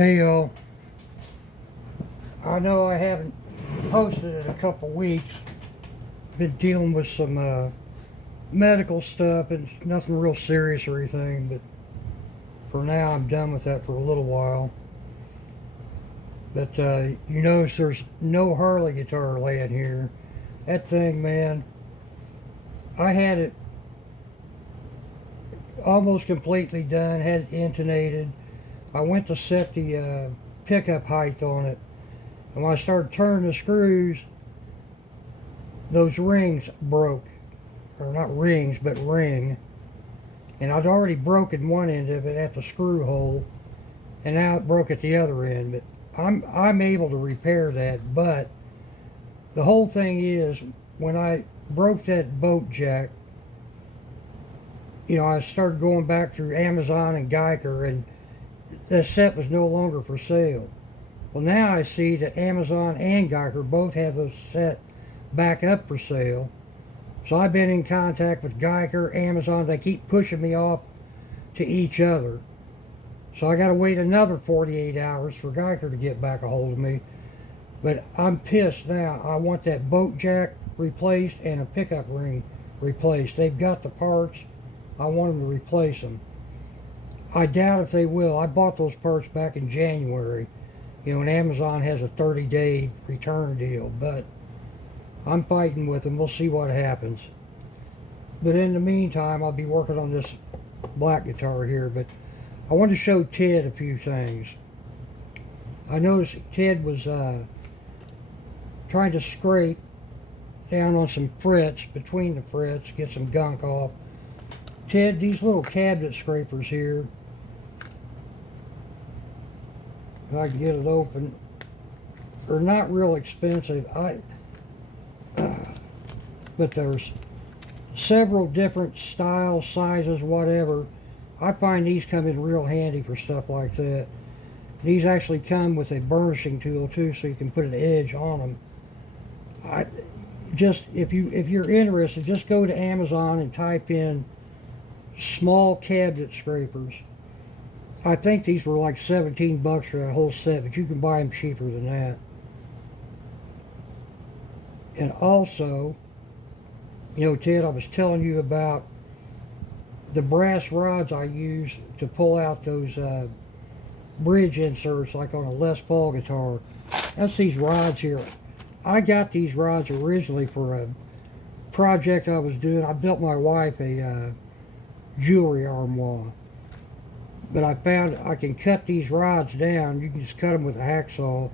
Hey y'all, I know I haven't posted in a couple weeks. Been dealing with some medical stuff. It's nothing real serious or anything, but for now I'm done with that for a little while. But you notice there's no Harley guitar laying here. That thing, man, I had it almost completely done, had it intonated. I went to set the pickup height on it, and when I started turning the screws, those rings broke. Or not rings, but ring. And I'd already broken one end of it at the screw hole, and now it broke at the other end. But I'm able to repair that. But the whole thing is, when I broke that boat jack, I started going back through Amazon and Geiger, and the set was no longer for sale. Well, now I see that Amazon and Geiger both have those set back up for sale. So I've been in contact with Geiger, Amazon. They keep pushing me off to each other. So I got to wait another 48 hours for Geiger to get back a hold of me. But I'm pissed now. I want that boat jack replaced and a pickup ring replaced. They've got the parts. I want them to replace them. I doubt if they will. I bought those parts back in January. And Amazon has a 30-day return deal. But I'm fighting with them. We'll see what happens. But in the meantime, I'll be working on this black guitar here. But I want to show Ted a few things. I noticed Ted was trying to scrape down on some frets, between the frets, get some gunk off. Ted, these little cabinet scrapers here, if I can get it open, are not real expensive. But there's several different styles, sizes, whatever. I find these come in real handy for stuff like that. These actually come with a burnishing tool too, so you can put an edge on them. If you're interested, just go to Amazon and type in small cabinet scrapers. I think these were like $17 for that whole set, but you can buy them cheaper than that. And also, Ted, I was telling you about the brass rods I use to pull out those bridge inserts like on a Les Paul guitar. That's these rods here. I got these rods originally for a project I was doing. I built my wife a jewelry armoire. But I found I can cut these rods down. You can just cut them with a hacksaw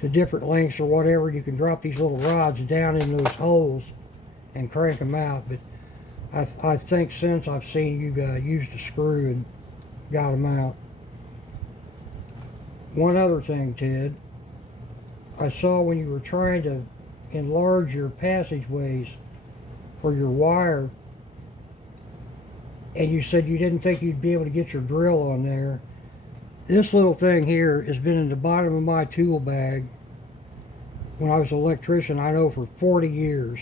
to different lengths or whatever. You can drop these little rods down in those holes and crank them out. But I think since I've seen you used a screw and got them out. One other thing, Ted, I saw when you were trying to enlarge your passageways for your wire, and you said you didn't think you'd be able to get your drill on there. This little thing here has been in the bottom of my tool bag when I was an electrician, I know, for 40 years.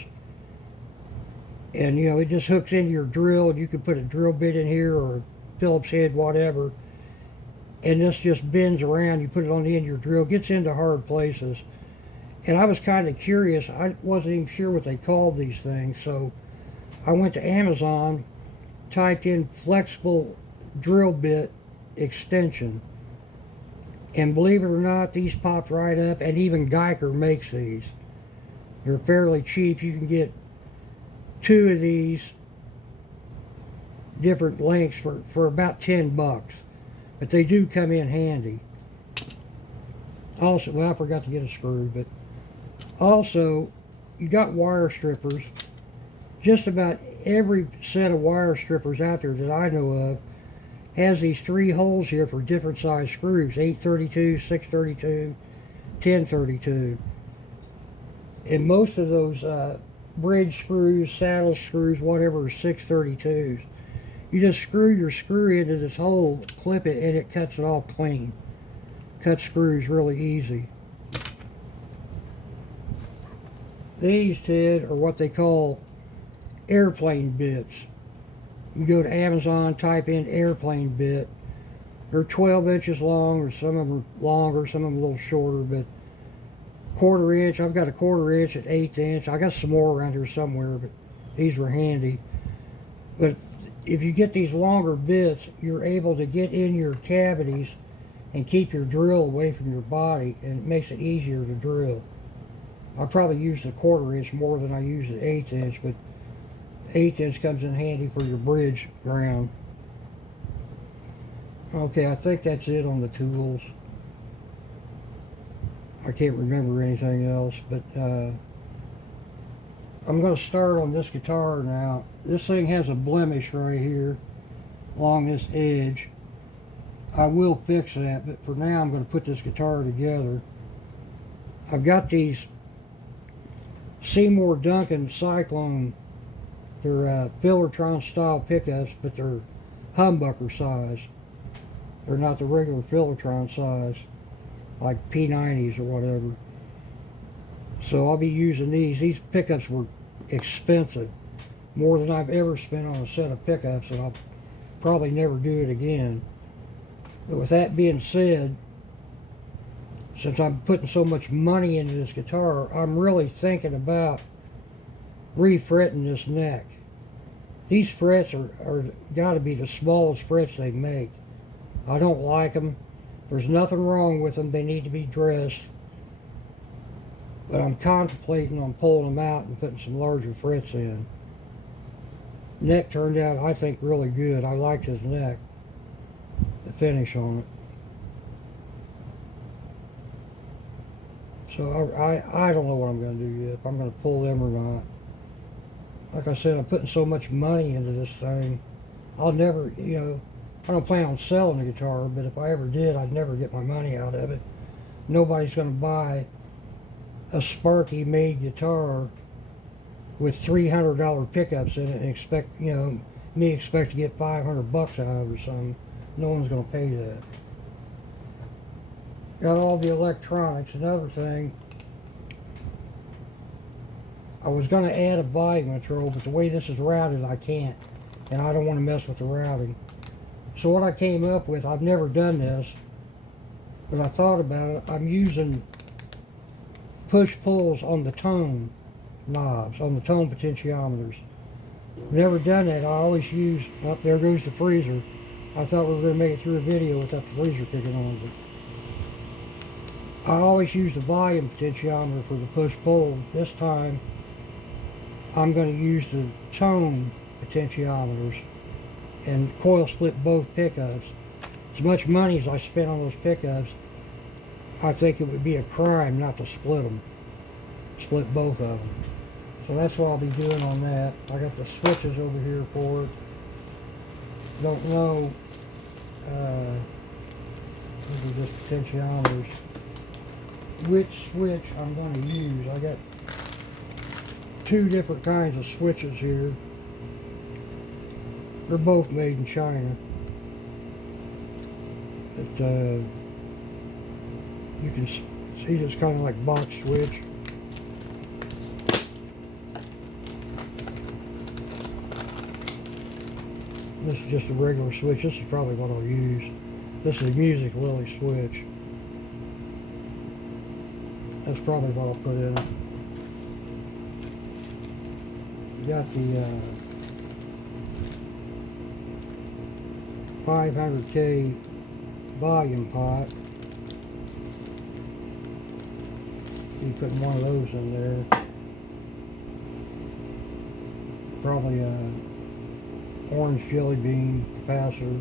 And it just hooks into your drill, and you can put a drill bit in here or a Phillips head, whatever. And this just bends around. You put it on the end of your drill, gets into hard places. And I was kind of curious. I wasn't even sure what they called these things. So I went to Amazon, typed in flexible drill bit extension. And believe it or not, these popped right up, and even Geiger makes these. They're fairly cheap. You can get 2 of these different lengths for about $10. But they do come in handy. Also, well, I forgot to get a screw, but also, you got wire strippers. Just about every set of wire strippers out there that I know of has these 3 holes here for different size screws, 832, 632, 1032. And most of those bridge screws, saddle screws, whatever, are 632s. You just screw your screw into this hole, clip it, and it cuts it off clean. Cut screws really easy. These, Ted, are what they call airplane bits. You go to Amazon, type in airplane bit. They're 12 inches long, or some of them are longer, some of them a little shorter, but quarter inch. I've got a quarter inch, an eighth inch. I got some more around here somewhere, but these were handy. But if you get these longer bits, you're able to get in your cavities and keep your drill away from your body, and it makes it easier to drill. I probably use the quarter inch more than I use the eighth inch, but eighth inch comes in handy for your bridge ground. Okay, I think that's it on the tools. I can't remember anything else, but I'm going to start on this guitar now. This thing has a blemish right here along this edge. I will fix that, but for now I'm going to put this guitar together. I've got these Seymour Duncan Cyclone. They're Fillertron style pickups, but they're humbucker size. They're not the regular Fillertron size, like P90s or whatever. So I'll be using these. These pickups were expensive, more than I've ever spent on a set of pickups, and I'll probably never do it again. But with that being said, since I'm putting so much money into this guitar, I'm really thinking about refretting this neck. These frets are got to be the smallest frets they make. I don't like them. There's nothing wrong with them. They need to be dressed. But I'm contemplating on pulling them out and putting some larger frets in. Neck turned out, I think, really good. I liked his neck, the finish on it. So I don't know what I'm going to do yet, if I'm going to pull them or not. Like I said, I'm putting so much money into this thing. I'll never, I don't plan on selling the guitar, but if I ever did, I'd never get my money out of it. Nobody's going to buy a Sparky made guitar with $300 pickups in it and expect to get $500 out of it or something. No one's going to pay that. Got all the electronics. Another thing, I was going to add a volume control, but the way this is routed, I can't, and I don't want to mess with the routing. So what I came up with, I've never done this, but I thought about it. I'm using push-pulls on the tone knobs, on the tone potentiometers. Never done that. I always use, oh, there goes the freezer. I thought we were going to make it through a video without the freezer kicking on, but I always use the volume potentiometer for the push-pull. This time, I'm going to use the tone potentiometers and coil split both pickups. As much money as I spent on those pickups, I think it would be a crime not to split them. Split both of them. So that's what I'll be doing on that. I got the switches over here for it. Don't know. These are just potentiometers. Which switch I'm going to use. I got two different kinds of switches here. They're both made in China. But you can see it's kind of like box switch. This is just a regular switch. This is probably what I'll use. This is a Music Lily switch. That's probably what I'll put in it. You got the 500K volume pot. You put one of those in there. Probably a orange jelly bean capacitor.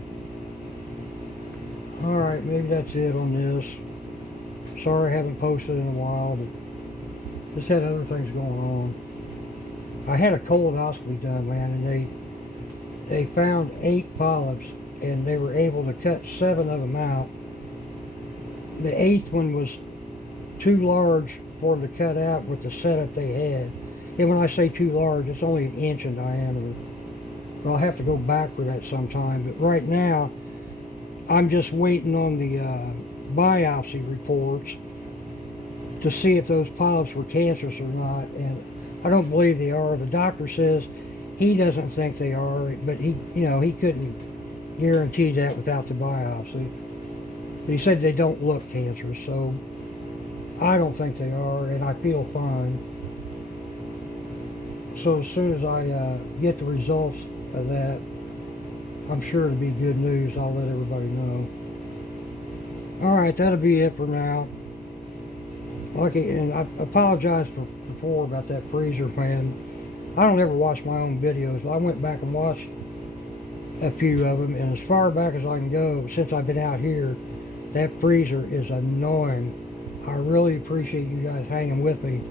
Alright, maybe that's it on this. Sorry I haven't posted in a while, but just had other things going on. I had a colonoscopy done, man, and they found 8 polyps, and they were able to cut 7 of them out. The 8th one was too large for them to cut out with the setup they had. And when I say too large, it's only 1 inch in diameter. But I'll have to go back for that sometime. But right now, I'm just waiting on the biopsy reports to see if those polyps were cancerous or not. And I don't believe they are. The doctor says he doesn't think they are, but he couldn't guarantee that without the biopsy. But he said they don't look cancerous, so I don't think they are, and I feel fine. So as soon as I get the results of that, I'm sure it'll be good news. I'll let everybody know. Alright, that'll be it for now. Okay, and I apologize before about that freezer pan. I don't ever watch my own videos. I went back and watched a few of them, and as far back as I can go, since I've been out here, that freezer is annoying. I really appreciate you guys hanging with me,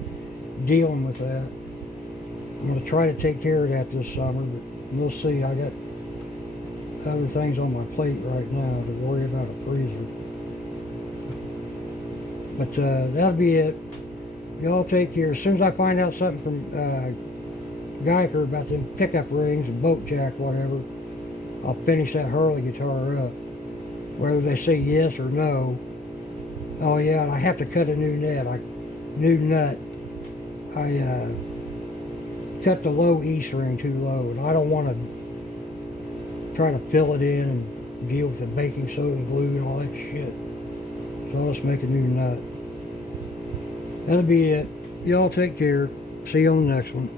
dealing with that. I'm going to try to take care of that this summer, but we'll see. I got other things on my plate right now to worry about a freezer. But that'll be it. Y'all take care. As soon as I find out something from Geiger about them pickup rings, a boat jack, whatever, I'll finish that Hurley guitar up. Whether they say yes or no. Oh yeah, and I have to cut a new nut. I cut the low E string too low, and I don't want to try to fill it in and deal with the baking soda and glue and all that shit. So I'll just make a new nut. That'll be it. Y'all take care. See you on the next one.